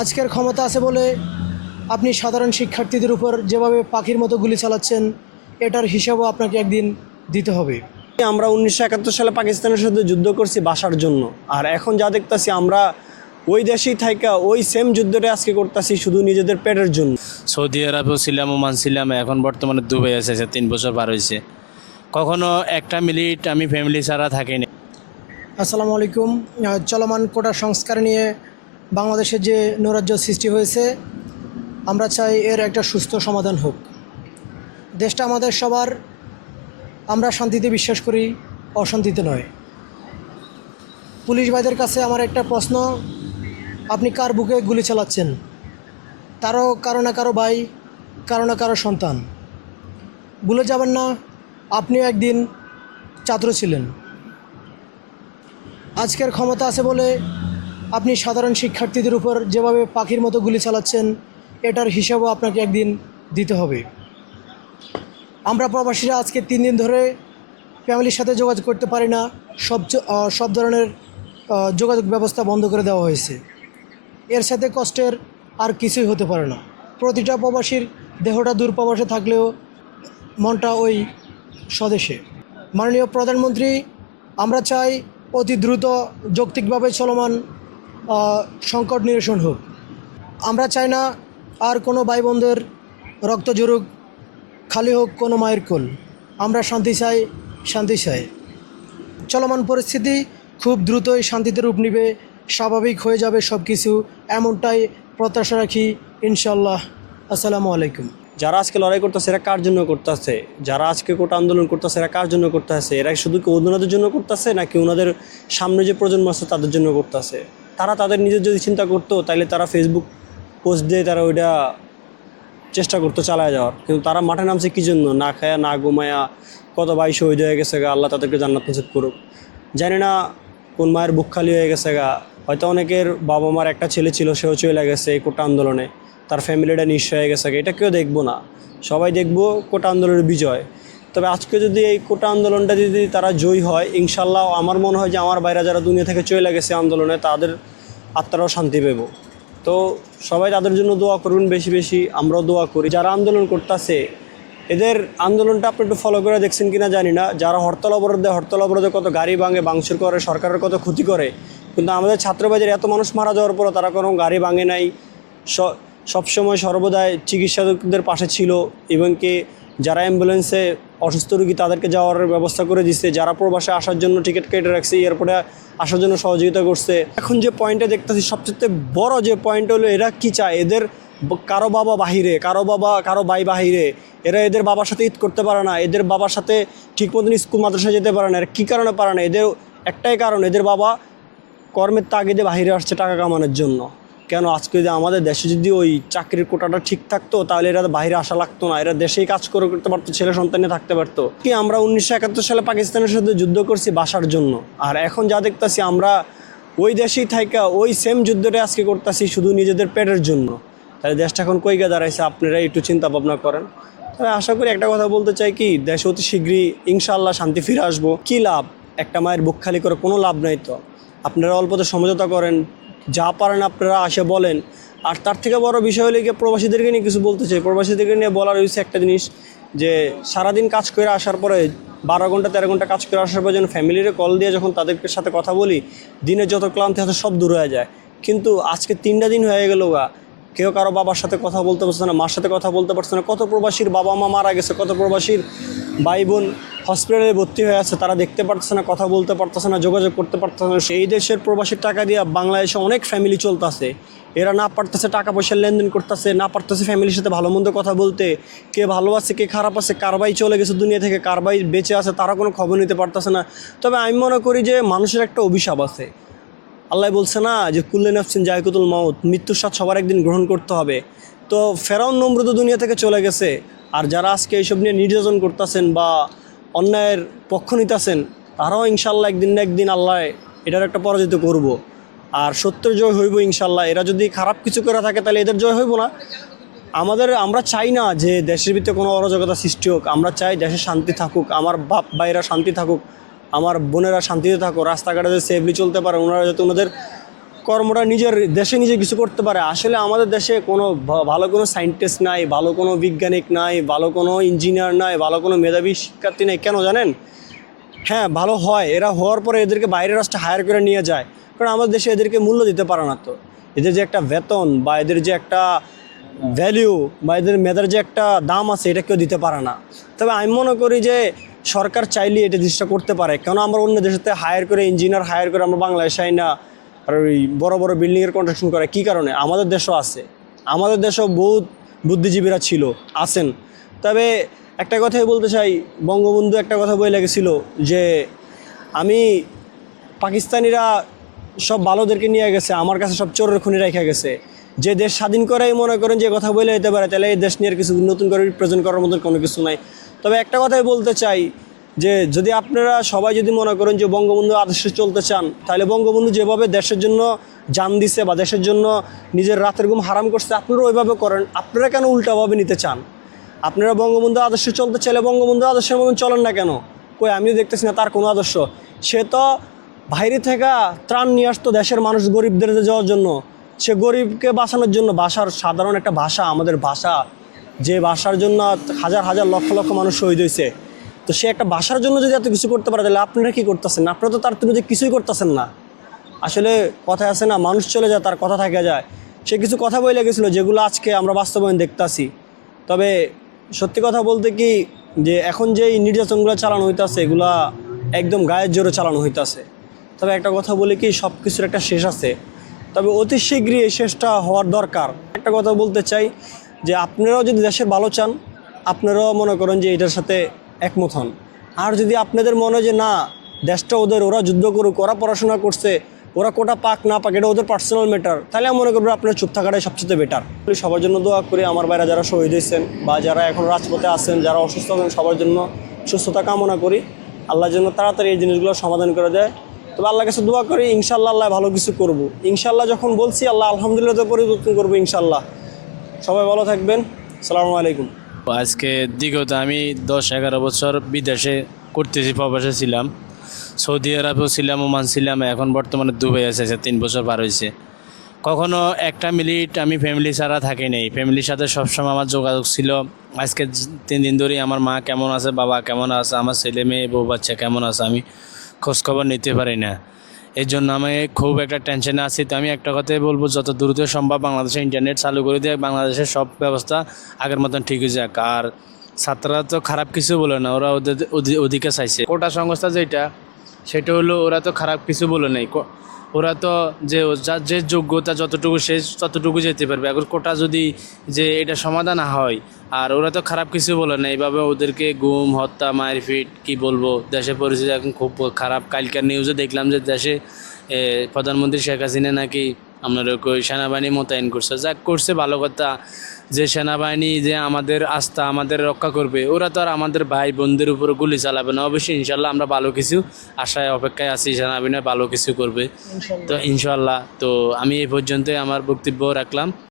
আজকের ক্ষমতা আছে বলে আপনি সাধারণ শিক্ষার্থীদের উপর যেভাবে পাখির মতো গুলি চালাচ্ছেন, এটার হিসাবও আপনাকে একদিন দিতে হবে। আমরা 1971 সালে পাকিস্তানের সাথে যুদ্ধ করছি বাসার জন্য, আর এখন যা দেখতাছি আমরা ওই দেশেই থাইকা ওই সেম যুদ্ধটা আজকে করতেছি শুধু নিজেদের পেটের জন্য। সৌদি আরবেও ছিলাম, ওমান ছিলাম, এখন বর্তমানে দুবাই আছে, 3 বছর পার হয়েছে। কখনো একটা মিনিট আমি ফ্যামিলি ছাড়া থাকিনি। আসসালামু আলাইকুম। চলমান কোটা সংস্কার নিয়ে বাংলাদেশে যে নৈরাজ্য সৃষ্টি হয়েছে, আমরা চাই এর একটা সুস্থ সমাধান হোক। দেশটা আমাদের সবার, আমরা শান্তিতে বিশ্বাস করি, অশান্তিতে নয়। পুলিশ ভাইদের কাছে আমার একটা প্রশ্ন, আপনি কার বুকে গুলি চালাচ্ছেন? তারও কারো না কারো ভাই, কারো না কারো সন্তান। ভুলে যাবেন না, আপনিও একদিন ছাত্র ছিলেন। আজকের ক্ষমতা আছে বলে আপনি সাধারণ শিক্ষার্থীদের উপর যেভাবে পাখির মতো গুলি চালাচ্ছেন, এটার হিসাবও আপনাকে একদিন দিতে হবে। আমরা প্রবাসীরা আজকে 3 দিন ধরে ফ্যামিলির সাথে যোগাযোগ করতে পারি না। সব ধরনের যোগাযোগ ব্যবস্থা বন্ধ করে দেওয়া হয়েছে। এর সাথে কষ্টের আর কিছুই হতে পারে না। প্রতিটা প্রবাসীর দেহটা দূর প্রবাসে থাকলেও মনটা ওই স্বদেশে। মাননীয় প্রধানমন্ত্রী, আমরা চাই অতি দ্রুত যৌক্তিকভাবে চলমান সংকট নিরসন হোক। আমরা চাই না আর কোনো ভাই বোনদের রক্ত ঝরুক, খালি হোক কোনো মায়ের কোল। আমরা শান্তি চাই, শান্তি চাই। চলমান পরিস্থিতি খুব দ্রুতই শান্তিতে রূপ নেবে, স্বাভাবিক হয়ে যাবে সব কিছু, এমনটাই প্রত্যাশা রাখি ইনশাল্লাহ। আসসালামু আলাইকুম। যারা আজকে লড়াই করতেছে এরা কার জন্য করতেছে? যারা আজকে কোটা আন্দোলন করতেছে এরা কার জন্য করতেছে? এরা শুধু কি ওনাদের জন্য করতেছে, নাকি ওনাদের সামনে যে প্রজন্ম আছে তাদের জন্য করতেছে? তারা তাদের নিজের যদি চিন্তা করতো তাহলে তারা ফেসবুক পোস্ট দিয়ে তারা ওইটা চেষ্টা করতো চালায় যাওয়ার। কিন্তু তারা মাঠে নামছে কী জন্য? না খায়া না ঘুমায়া কত ভাই শহীদ হয়ে গেছে গা, আল্লাহ তাদেরকে জান্নাত নসিব করুক। জানি না কোন মায়ের বুক খালি হয়ে গেছে গা, হয়তো অনেকের বাবা মার একটা ছেলে ছিল, সেও চলে গেছে এই কোটা আন্দোলনে, তার ফ্যামিলিটা নিঃস্ব হয়ে গেছে। এটা কেউ দেখবো না, সবাই দেখবো কোটা আন্দোলনের বিজয়। তবে আজকে যদি এই কোটা আন্দোলনটা যদি তারা জয়ী হয়, ইনশাল্লাহ আমার মনে হয় যে আমার বাইরে যারা দুনিয়া থেকে চলে গেছে আন্দোলনে, তাদের আত্মারাও শান্তি পেব। তো সবাই তাদের জন্য দোয়া করবেন বেশি বেশি, আমরাও দোয়া করি। যারা আন্দোলন করতেছে এদের আন্দোলনটা আপনি একটু ফলো করে দেখছেন কিনা জানি না। যারা হরতাল অবরোধে কত গাড়ি ভাঙে, ভাঙচুর করে, সরকারের কত ক্ষতি করে, কিন্তু আমাদের ছাত্রবাজারে এত মানুষ মারা যাওয়ার পরও তারা কোনো গাড়ি ভাঙে নাই। সবসময় সর্বদাই চিকিৎসকদের পাশে ছিল, এবং কি যারা অ্যাম্বুলেন্সে অসুস্থ রোগী তাদেরকে যাওয়ার ব্যবস্থা করে দিচ্ছে, যারা প্রবাসে আসার জন্য টিকিট কেটে রাখছে, এয়ারপোর্টে আসার জন্য সহযোগিতা করছে। এখন যে পয়েন্টটা দেখতেছি সবচেয়ে বড় যে পয়েন্ট হলো, এরা কি চায়? এদের কারো বাবা বাহিরে, কারো ভাই বাহিরে, এরা এদের বাবার সাথে ঈদ করতে পারে না, এদের বাবার সাথে ঠিক মতন স্কুল মাদ্রাসায় যেতে পারে না। এরা কী কারণে পারে না? এদের একটাই কারণ, এদের বাবা কর্মের তাগিদে বাহিরে আসছে টাকা কামানোর জন্য। কেন আজকে যদি আমাদের দেশে যদি ওই চাকরির কোটাটা ঠিক থাকতো, তাহলে এরা বাইরে আসা লাগতো না, এরা দেশেই কাজ করতে পারতো, ছেলে সন্তানে থাকতে পারতো। কি আমরা 1971 সালে পাকিস্তানের সাথে যুদ্ধ করছি বাসার জন্য, আর এখন যা দেখতাছি আমরা ওই দেশেই থাইকা ওই সেম যুদ্ধটা আজকে করতেছি শুধু নিজেদের পেটের জন্য। তাই দেশটা এখন কই গিয়ে দাঁড়াইছে আপনারা একটু চিন্তা ভাবনা করেন। তবে আশা করি একটা কথা বলতে চাই, কি দেশে অতি শীঘ্রই ইনশাআল্লাহ শান্তি ফিরে আসবো। কী লাভ একটা মায়ের বুক খালি করে? কোনো লাভ নাই। তো আপনারা অল্পতে সমঝোতা করেন, যা পারেন আপনারা আসে বলেন। আর তার থেকে বড় বিষয় হলে গিয়ে প্রবাসীদেরকে নিয়ে কিছু বলতে চাই। প্রবাসীদেরকে নিয়ে বলার হয়েছে একটা জিনিস, যে সারাদিন কাজ করে আসার পরে 12 ঘন্টা 13 ঘন্টা কাজ করে আসার পর যেন ফ্যামিলির কল দিয়ে যখন তাদের সাথে কথা বলি, দিনের যত ক্লান্তি আছে সব দূর হয়ে যায়। কিন্তু আজকে 3টা দিন হয়ে গেল গা, কেউ কারো বাবার সাথে কথা বলতে পারছে না, মার সাথে কথা বলতে পারছে না। কত প্রবাসীর বাবা মা মারা গেছে, কত প্রবাসীর ভাই বোন হসপিটালে ভর্তি হয়ে আছে, তারা দেখতে পারতেছে না, কথা বলতে পারতেছে না, যোগাযোগ করতে পারতেছে না। এই দেশের প্রবাসীর টাকা দিয়ে বাংলাদেশে অনেক ফ্যামিলি চলতেছে। এরা না পারতেছে টাকা পয়সার লেনদেন করতেছে, না পারতেছে ফ্যামিলির সাথে ভালো মন্দ কথা বলতে। কে ভালো আছে, কে খারাপ আছে, কার ভাই চলে গেছে দুনিয়া থেকে, কার ভাই বেঁচে আছে, তারা কোনো খবর নিতে পারতেছে না। তবে আমি মনে করি যে মানুষের একটা অভিশাপ আছে। আল্লাহ বলছে না যে কুল্লে নাফসিন জায়কুতুল মাউত, মৃত্যুর স্বাদ সবার একদিন গ্রহণ করতে হবে। তো ফেরাউন নমরুদ দুনিয়া থেকে চলে গেছে, আর যারা আজকে এইসব নিয়ে নির্যাতন করতেছেন বা অন্যায়ের পক্ষ নিতেছেন, তারাও ইনশাল্লাহ একদিন না একদিন আল্লাহ এটার একটা পরাজিত করব। আর সত্যের জয় হইব ইনশাল্লাহ। এরা যদি খারাপ কিছু করে থাকে তাহলে এদের জয় হইব না। আমরা চাই না যে দেশের ভিতরে কোনো অরাজকতা সৃষ্টি হোক, আমরা চাই দেশে শান্তি থাকুক, আমার বাপ ভাইরা শান্তি থাকুক, আমার বোনেরা শান্তিতে থাকুক, রাস্তাঘাটে সেফলি চলতে পারে, ওনারা যাতে ওনাদের কর্মটা নিজের দেশে নিজে কিছু করতে পারে। আসলে আমাদের দেশে কোনো ভালো কোনো সায়েন্টিস্ট নাই, ভালো কোনো বৈজ্ঞানিক নাই, ভালো কোনো ইঞ্জিনিয়ার নাই, ভালো কোনো মেধাবী শিক্ষার্থী নেই। কেন জানেন? হ্যাঁ, ভালো হয়, এরা হওয়ার পরে এদেরকে বাইরের রাষ্ট্রে হায়ার করে নিয়ে যায়, কারণ আমাদের দেশে এদেরকে মূল্য দিতে পারে না। তো এদের যে একটা বেতন বা এদের যে একটা ভ্যালিউ বা এদের মেধার যে একটা দাম আছে, এটা কেউ দিতে পারে না। তবে আমি মনে করি যে সরকার চাইলে এটা জিনিসটা করতে পারে। কেন আমরা অন্য দেশেতে হায়ার করে ইঞ্জিনিয়ার হায়ার করে আমরা বাংলাদেশে আই না আর ওই বড় বড় বিল্ডিংয়ের কনস্ট্রাকশন করে? কী কারণে? আমাদের দেশও আছে, আমাদের দেশেও বহুত বুদ্ধিজীবীরা ছিল, আছেন। তবে একটা কথাই বলতে চাই, বঙ্গবন্ধু একটা কথা বলে গেছিল যে আমি পাকিস্তানিরা সব ভালোদেরকে নিয়ে গেছে, আমার কাছে সব চোরের খুনি রেখে গেছে। যে দেশ স্বাধীন করেই মনে করেন যে কথা বলে যেতে পারে, তাহলে এই দেশ নিয়ে আর কিছু নতুন করে রিপ্রেজেন্ট করার মতন কোনো কিছু নাই। তবে একটা কথাই বলতে চাই যে যদি আপনারা সবাই যদি মনে করেন যে বঙ্গবন্ধু আদর্শে চলতে চান, তাহলে বঙ্গবন্ধু যেভাবে দেশের জন্য জান দিছে বা দেশের জন্য নিজের রাতের ঘুম হারাম করছে, আপনারা ওইভাবে করেন। আপনারা কেন উল্টাভাবে নিতে চান? আপনারা বঙ্গবন্ধু আদর্শে চলতে চাইলে বঙ্গবন্ধু আদর্শের মতন চলেন না কেন? কই, আমিও দেখতেছি না তার কোনো আদর্শ। সে তো বাইরে থেকে ত্রাণ নিয়ে আসতো দেশের মানুষ গরিবদের যাওয়ার জন্য, সে গরিবকে বাঁচানোর জন্য। ভাষার সাধারণ একটা ভাষা, আমাদের ভাষা, যে ভাষার জন্য হাজার হাজার লক্ষ লক্ষ মানুষ শহীদ হয়েছে, তো সে একটা ভাষার জন্য যদি এত কিছু করতে পারে, তাহলে আপনারা কি করতেছেন? আপনারা তো তার তুলনায় কিছুই করতেছেন না। আসলে কথায় আছে না, মানুষ চলে যায় তার কথা থেকে যায়। সে কিছু কথা বলে গেছিলো যেগুলো আজকে আমরা বাস্তবায়ন দেখতেছি। তবে সত্যি কথা বলতে কি, যে এখন যেই নির্যাতনগুলো চালানো হইতেছে, এগুলা একদম গায়ের জোরে চালানো হইতেছে। তবে একটা কথা বলি কি, সব কিছুর একটা শেষ আছে, তবে অতি শীঘ্রই এই শেষটা হওয়ার দরকার। একটা কথা বলতে চাই যে আপনারাও যদি দেশের ভালো চান, আপনারাও মনে করেন যে এটার সাথে একমত হন। আর যদি আপনাদের মনে হয় যে না, দেশটা ওদের, ওরা যুদ্ধ করুক, ওরা পড়াশোনা করছে, ওরা কোটা পাক না পাক এটা ওদের পার্সোনাল ম্যাটার, তাহলে আমি মনে করবো আপনার চুপ থাকাটাই সবচেয়ে বেটার। সবার জন্য দোয়া করি, আমার বাইরে যারা শহীদ হয়েছেন বা যারা এখন রাজপথে আছেন, যারা অসুস্থ আছেন, সবার জন্য সুস্থতা কামনা করি। আল্লাহর জন্য তাড়াতাড়ি এই জিনিসগুলো সমাধান করে দেয়। তবে আল্লাহর কাছে দোয়া করি, ইনশাল্লাহ আল্লাহ ভালো কিছু করব। ইনশাল্লাহ যখন বলছি, আল্লাহ আলহামদুলিল্লাহ তো পরিবর্তন করবো ইনশাল্লাহ। সবাই ভালো থাকবেন। আসসালামু আলাইকুম। আজকে বিগত আমি 10-11 বছর বিদেশে করতেছি, প্রবাসে ছিলাম, সৌদি আরবেও ছিলাম, ওমান ছিলাম, এখন বর্তমানে দুবাই আছে, 3 বছর পার হয়েছে। কখনো একটা মিনিট আমি ফ্যামিলি ছাড়া থাকি নাই, ফ্যামিলির সাথে সবসময় আমার যোগাযোগ ছিল। আজকে 3 দিন ধরেই আমার মা কেমন আছে, বাবা কেমন আছে, আমার ছেলে মেয়ে বউ বাচ্চা কেমন আছে, আমি খোঁজখবর নিতে পারি না। এর জন্য আমি খুব একটা টেনশনে আছি। তো আমি একটা কথাই বলবো, যত দ্রুত সম্ভব বাংলাদেশে ইন্টারনেট চালু করে দিয়ে বাংলাদেশের সব ব্যবস্থা আগের মতন ঠিক হয়ে যাক। আর ছাত্ররা তো খারাপ কিছু বলে না, ওরা ওদের ওদিকে চাইছে। কোটা সংস্থা যেটা, সেটা হলো ওরা তো খারাপ কিছু বলে নাই। ওরা তো যে যার যে যোগ্যতা যতটুকু, সে ততটুকু যেতে পারবে। এখন কোটা যদি যে এটা সমাধান না হয়, আর ওরা তো খারাপ কিছু বলে না, এইভাবে ওদেরকে গুম, হত্যা, মারপিট, কি বলবো, দেশের পরিস্থিতি এখন খুব খারাপ। কালকার নিউজে দেখলাম যে দেশে প্রধানমন্ত্রী শেখ হাসিনা নাকি আপনার সেনাবাহিনী মোতায়েন করছে। যাক করছে, ভালো কথা। যে সেনাবাহিনী যে আমাদের আস্থা, আমাদের রক্ষা করবে, ওরা তো আর আমাদের ভাই বোনদের উপর গুলি চালাবে না। অবশ্যই ইনশাল্লাহ আমরা ভালো কিছু আশায় অপেক্ষায় আছি, সেনাবাহিনী ভালো কিছু করবে। তো ইনশাল্লাহ। তো আমি এই পর্যন্তই আমার বক্তব্য রাখলাম।